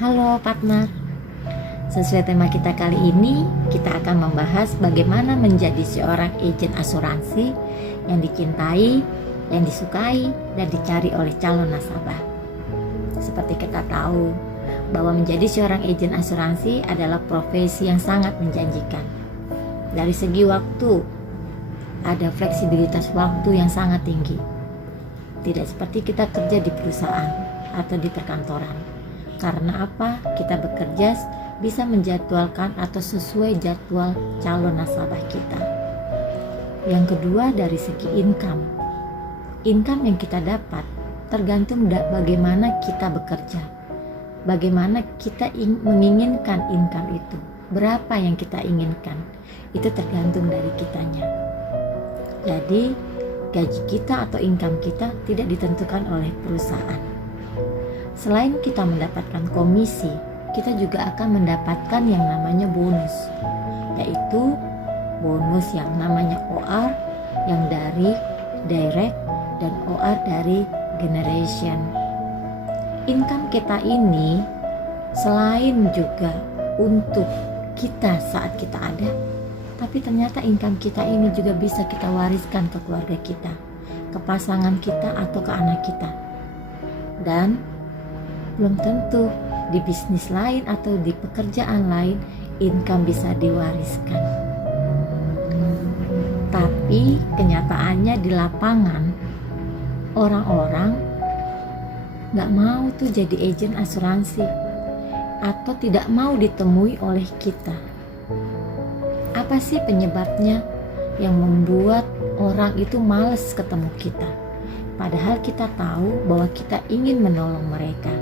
Halo partner, sesuai tema kita kali ini, kita akan membahas bagaimana menjadi seorang agen asuransi yang dicintai, yang disukai, dan dicari oleh calon nasabah. Seperti kita tahu, bahwa menjadi seorang agen asuransi adalah profesi yang sangat menjanjikan. Dari segi waktu, ada fleksibilitas waktu yang sangat tinggi. Tidak seperti kita kerja di perusahaan atau di perkantoran. Karena apa? Kita bekerja bisa menjadwalkan atau sesuai jadwal calon nasabah kita. Yang kedua, dari segi income. Income yang kita dapat tergantung bagaimana kita bekerja. Bagaimana kita menginginkan income itu. Berapa yang kita inginkan. Itu tergantung dari kitanya. Jadi, gaji kita atau income kita tidak ditentukan oleh perusahaan. Selain kita mendapatkan komisi, kita juga akan mendapatkan yang namanya bonus, yaitu bonus yang namanya OR yang dari direct dan OR dari generation. Income kita ini selain juga untuk kita saat kita ada, tapi ternyata income kita ini juga bisa kita wariskan ke keluarga kita, ke pasangan kita atau ke anak kita. Dan belum tentu di bisnis lain atau di pekerjaan lain income bisa diwariskan. Tapi kenyataannya di lapangan orang-orang gak mau tuh jadi agen asuransi atau tidak mau ditemui oleh kita. Apa sih penyebabnya yang membuat orang itu malas ketemu kita? Padahal kita tahu bahwa kita ingin menolong mereka.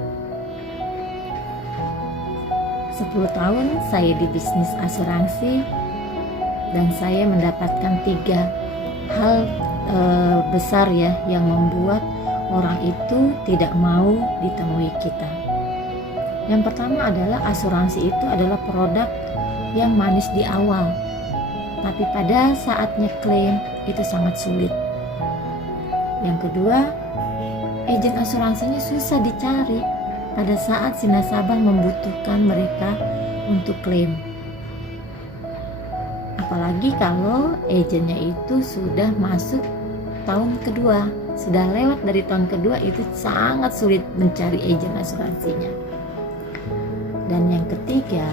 10 tahun saya di bisnis asuransi dan saya mendapatkan 3 hal besar ya yang membuat orang itu tidak mau ditemui kita. Yang pertama adalah asuransi itu adalah produk yang manis di awal, tapi pada saatnya klaim itu sangat sulit. Yang kedua, agen asuransinya susah dicari pada saat si nasabah membutuhkan mereka untuk klaim. Apalagi kalau agennya itu sudah masuk tahun kedua, sudah lewat dari tahun kedua, itu sangat sulit mencari agen asuransinya. Dan yang ketiga,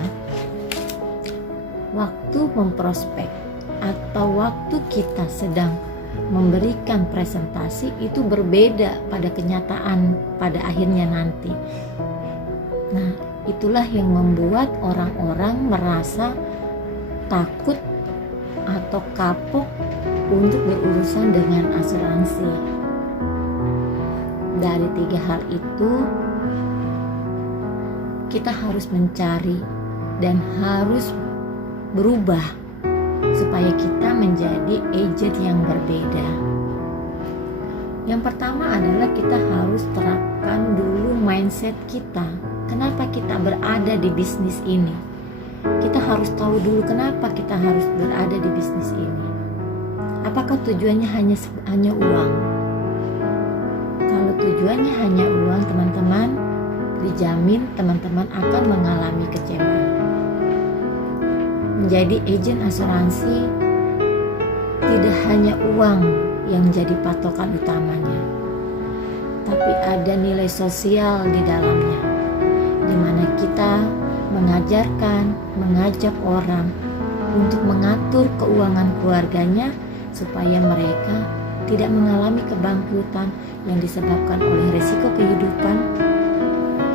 waktu memprospek atau waktu kita sedang memberikan presentasi itu berbeda pada kenyataan pada akhirnya nanti. Nah, itulah yang membuat orang-orang merasa takut atau kapok untuk berurusan dengan asuransi. Dari 3 hal itu, kita harus mencari dan harus berubah supaya kita menjadi agen yang berbeda. Yang pertama adalah kita harus terapkan dulu mindset kita. Kenapa kita berada di bisnis ini? Kita harus tahu dulu kenapa kita harus berada di bisnis ini. Apakah tujuannya hanya uang? Kalau tujuannya hanya uang, teman-teman, dijamin teman-teman akan mengalami kecewaan. Menjadi agen asuransi tidak hanya uang yang jadi patokan utamanya, tapi ada nilai sosial di dalamnya, di mana kita mengajarkan, mengajak orang untuk mengatur keuangan keluarganya supaya mereka tidak mengalami kebangkrutan yang disebabkan oleh risiko kehidupan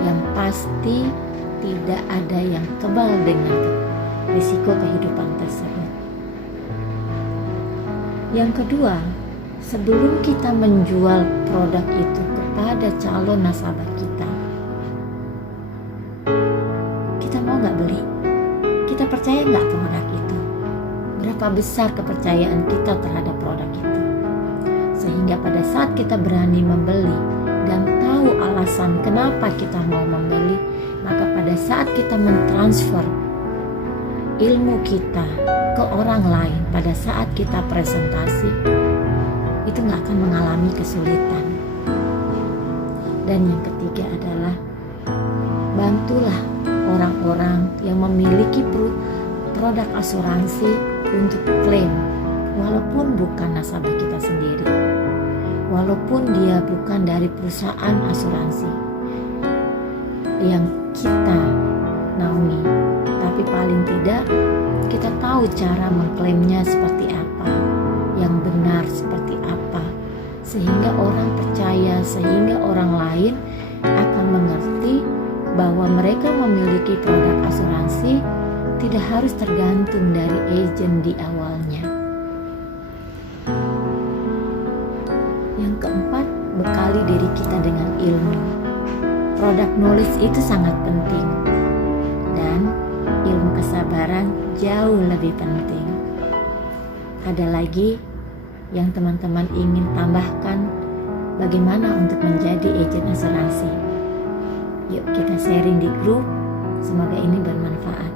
yang pasti tidak ada yang kebal dengan risiko kehidupan tersebut. Yang kedua, sebelum kita menjual produk itu kepada calon nasabah kita mau nggak beli? Kita percaya nggak produk itu? Berapa besar kepercayaan kita terhadap produk itu? Sehingga pada saat kita berani membeli dan tahu alasan kenapa kita mau membeli, maka pada saat kita mentransfer ilmu kita ke orang lain pada saat kita presentasi, itu nggak akan mengalami kesulitan. Dan yang ketiga adalah bantulah orang-orang yang memiliki produk asuransi untuk klaim, walaupun bukan nasabah kita sendiri, walaupun dia bukan dari perusahaan asuransi yang kita naungi, tapi paling tidak kita tahu cara mengklaimnya seperti apa, yang benar seperti apa, sehingga orang percaya, sehingga orang lain akan mengerti bahwa mereka memiliki produk asuransi tidak harus tergantung dari agen di awalnya. Yang keempat, bekali diri kita dengan ilmu. Product knowledge itu sangat penting, dan ilmu kesabaran jauh lebih penting. Ada lagi yang teman-teman ingin tambahkan bagaimana untuk menjadi agen asuransi? Yuk kita sharing di grup, semoga ini bermanfaat.